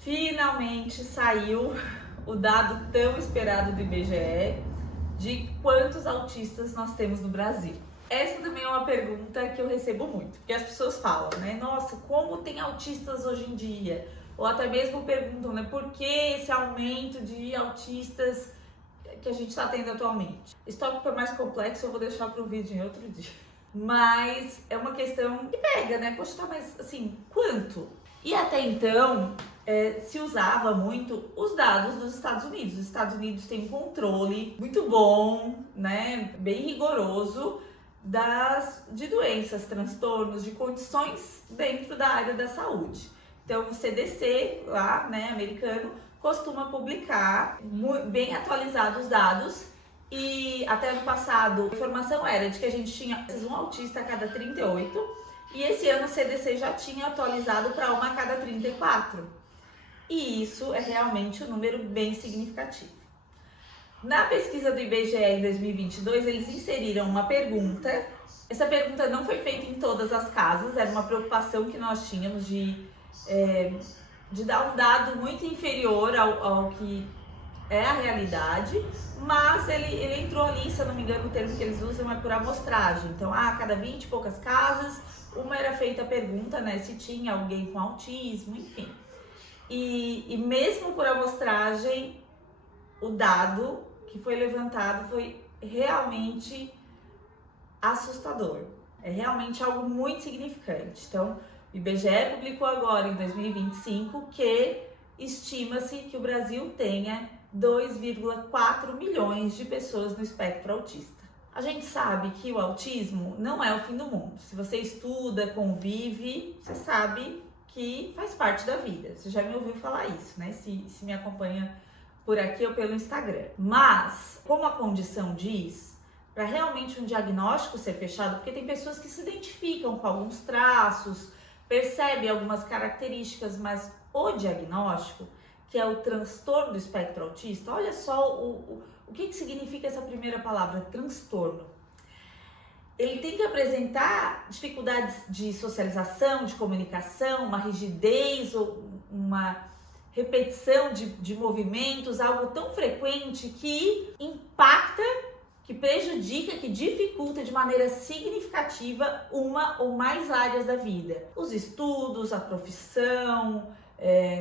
Finalmente saiu o dado tão esperado do IBGE de quantos autistas nós temos no Brasil. Essa também é uma pergunta que eu recebo muito, porque as pessoas falam, né? Nossa, como tem autistas hoje em dia? Ou até mesmo perguntam, né? Por que esse aumento de autistas que a gente está tendo atualmente? Esse tópico é mais complexo, eu vou deixar para o vídeo em outro dia. Mas é uma questão que pega, né? Poxa, tá, mas assim, quanto? E até então, se usava muito os dados dos Estados Unidos. Os Estados Unidos têm um controle muito bom, né? Bem rigoroso de doenças, transtornos, de condições dentro da área da saúde. Então, o CDC lá, né, americano, costuma publicar bem atualizados os dados. E até ano passado, a informação era de que a gente tinha um autista a cada 38, e esse ano o CDC já tinha atualizado para uma a cada 34. E isso é realmente um número bem significativo. Na pesquisa do IBGE em 2022, eles inseriram uma pergunta. Essa pergunta não foi feita em todas as casas, era uma preocupação que nós tínhamos de dar um dado muito inferior ao que é a realidade, mas ele entrou ali, se eu não me engano, o termo que eles usam é por amostragem. Então, a cada 20 e poucas casas, uma era feita a pergunta, né, se tinha alguém com autismo, enfim. E mesmo por amostragem, o dado que foi levantado foi realmente assustador. É realmente algo muito significante. Então, o IBGE publicou agora, em 2025, que estima-se que o Brasil tenha 2,4 milhões de pessoas no espectro autista. A gente sabe que o autismo não é o fim do mundo. Se você estuda, convive, você sabe que faz parte da vida. Você já me ouviu falar isso, né? Se me acompanha por aqui ou pelo Instagram. Mas, como a condição diz, para realmente um diagnóstico ser fechado, porque tem pessoas que se identificam com alguns traços, percebem algumas características, mas o diagnóstico, que é o transtorno do espectro autista, olha só o que significa essa primeira palavra, transtorno. Ele tem que apresentar dificuldades de socialização, de comunicação, uma rigidez ou uma repetição de movimentos, algo tão frequente que impacta, que prejudica, que dificulta de maneira significativa uma ou mais áreas da vida. Os estudos, a profissão,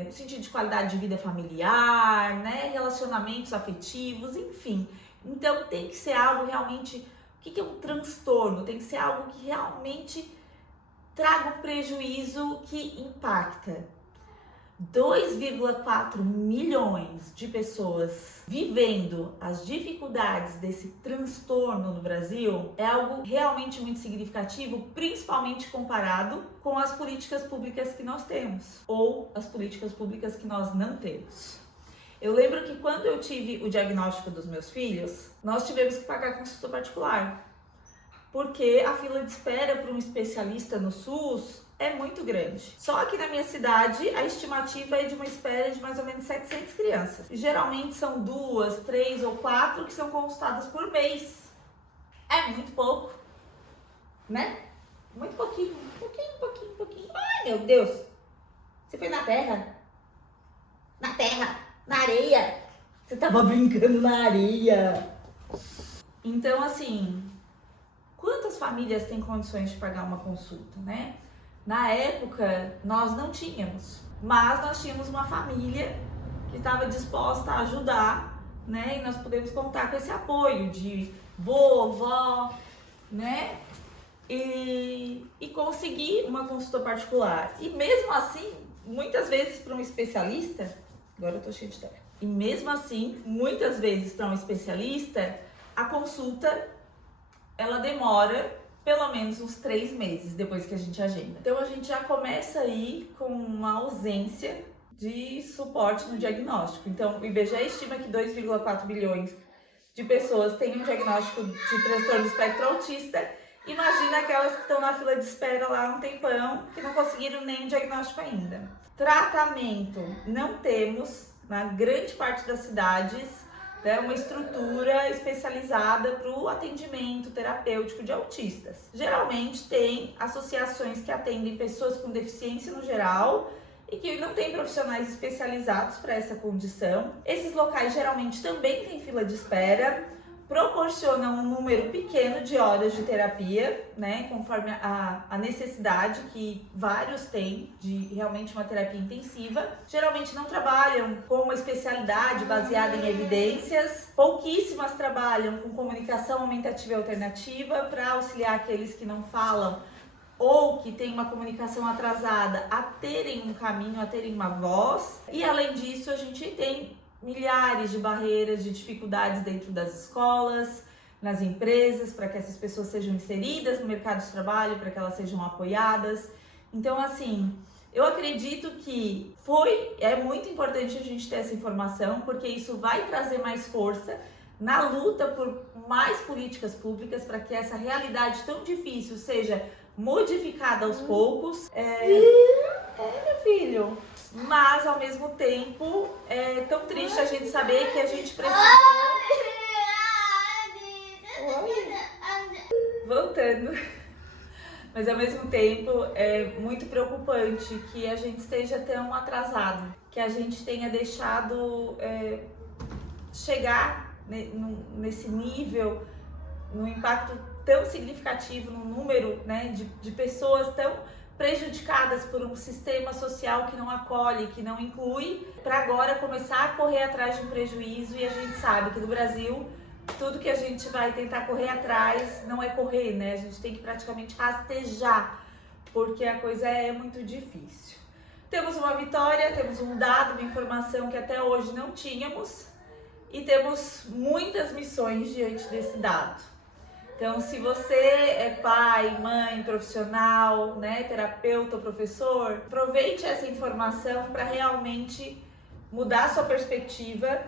no sentido de qualidade de vida familiar, né, relacionamentos afetivos, enfim. Então tem que ser algo realmente, o que é um transtorno? Tem que ser algo que realmente traga um prejuízo que impacta. 2,4 milhões de pessoas vivendo as dificuldades desse transtorno no Brasil é algo realmente muito significativo, principalmente comparado com as políticas públicas que nós temos ou as políticas públicas que nós não temos. Eu lembro que quando eu tive o diagnóstico dos meus filhos, nós tivemos que pagar consulta particular, porque a fila de espera para um especialista no SUS é muito grande. Só que na minha cidade, a estimativa é de uma espera de mais ou menos 700 crianças. E geralmente são 2, 3 ou 4 que são consultadas por mês. É muito pouco, né? Muito pouquinho, pouquinho. Ai, meu Deus! Você foi na terra? Na terra? Na areia? Você tava brincando na areia. Então, assim, quantas famílias têm condições de pagar uma consulta, né? Na época, nós não tínhamos, mas nós tínhamos uma família que estava disposta a ajudar, né? E nós podemos contar com esse apoio de vovó, né? E conseguir uma consulta particular. E mesmo assim, muitas vezes para um especialista, agora eu tô cheia de terra. E mesmo assim, muitas vezes para um especialista, a consulta, ela demora pelo menos uns 3 meses depois que a gente agenda. Então a gente já começa aí com uma ausência de suporte no diagnóstico. Então o IBGE estima que 2,4 bilhões de pessoas têm um diagnóstico de transtorno do espectro autista. Imagina aquelas que estão na fila de espera lá há um tempão, que não conseguiram nem diagnóstico ainda. Tratamento, não temos, na grande parte das cidades, uma estrutura especializada para o atendimento terapêutico de autistas. Geralmente tem associações que atendem pessoas com deficiência no geral e que não tem profissionais especializados para essa condição. Esses locais geralmente também têm fila de espera, proporcionam um número pequeno de horas de terapia, né, conforme a necessidade que vários têm de realmente uma terapia intensiva. Geralmente não trabalham com uma especialidade baseada em evidências, pouquíssimas trabalham com comunicação aumentativa e alternativa para auxiliar aqueles que não falam ou que têm uma comunicação atrasada a terem um caminho, a terem uma voz. E além disso, a gente tem milhares de barreiras, de dificuldades dentro das escolas, nas empresas, para que essas pessoas sejam inseridas no mercado de trabalho, para que elas sejam apoiadas. Então, assim, eu acredito que é muito importante a gente ter essa informação, porque isso vai trazer mais força na luta por mais políticas públicas para que essa realidade tão difícil seja modificada aos poucos. Meu filho. Mas, ao mesmo tempo, é tão triste a gente saber que a gente precisa... Voltando. Mas, ao mesmo tempo, é muito preocupante que a gente esteja tão atrasado, que a gente tenha deixado chegar nesse nível, no impacto tão significativo, no número, né, de pessoas tão prejudicadas por um sistema social que não acolhe, que não inclui, para agora começar a correr atrás de um prejuízo. E a gente sabe que no Brasil, tudo que a gente vai tentar correr atrás não é correr, né? A gente tem que praticamente rastejar, porque a coisa é muito difícil. Temos uma vitória, temos um dado, uma informação que até hoje não tínhamos, e temos muitas missões diante desse dado. Então, se você é pai, mãe, profissional, né, terapeuta ou professor, aproveite essa informação para realmente mudar sua perspectiva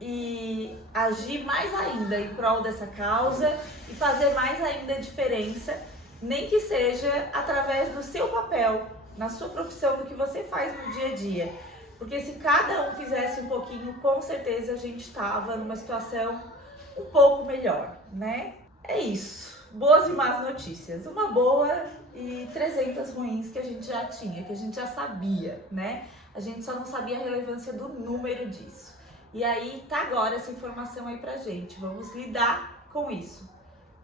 e agir mais ainda em prol dessa causa e fazer mais ainda a diferença, nem que seja através do seu papel, na sua profissão, do que você faz no dia a dia. Porque se cada um fizesse um pouquinho, com certeza a gente estava numa situação um pouco melhor, né? É isso. Boas e más notícias. Uma boa e 300 ruins que a gente já tinha, que a gente já sabia, né? A gente só não sabia a relevância do número disso. E aí tá agora essa informação aí pra gente. Vamos lidar com isso.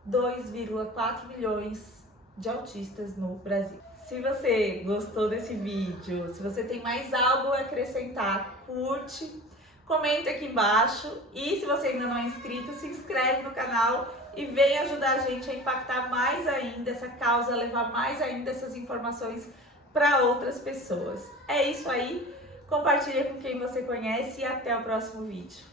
2,4 milhões de autistas no Brasil. Se você gostou desse vídeo, se você tem mais algo a acrescentar, curte, comenta aqui embaixo. E se você ainda não é inscrito, se inscreve no canal e vem ajudar a gente a impactar mais ainda essa causa, a levar mais ainda essas informações para outras pessoas. É isso aí, compartilha com quem você conhece e até o próximo vídeo.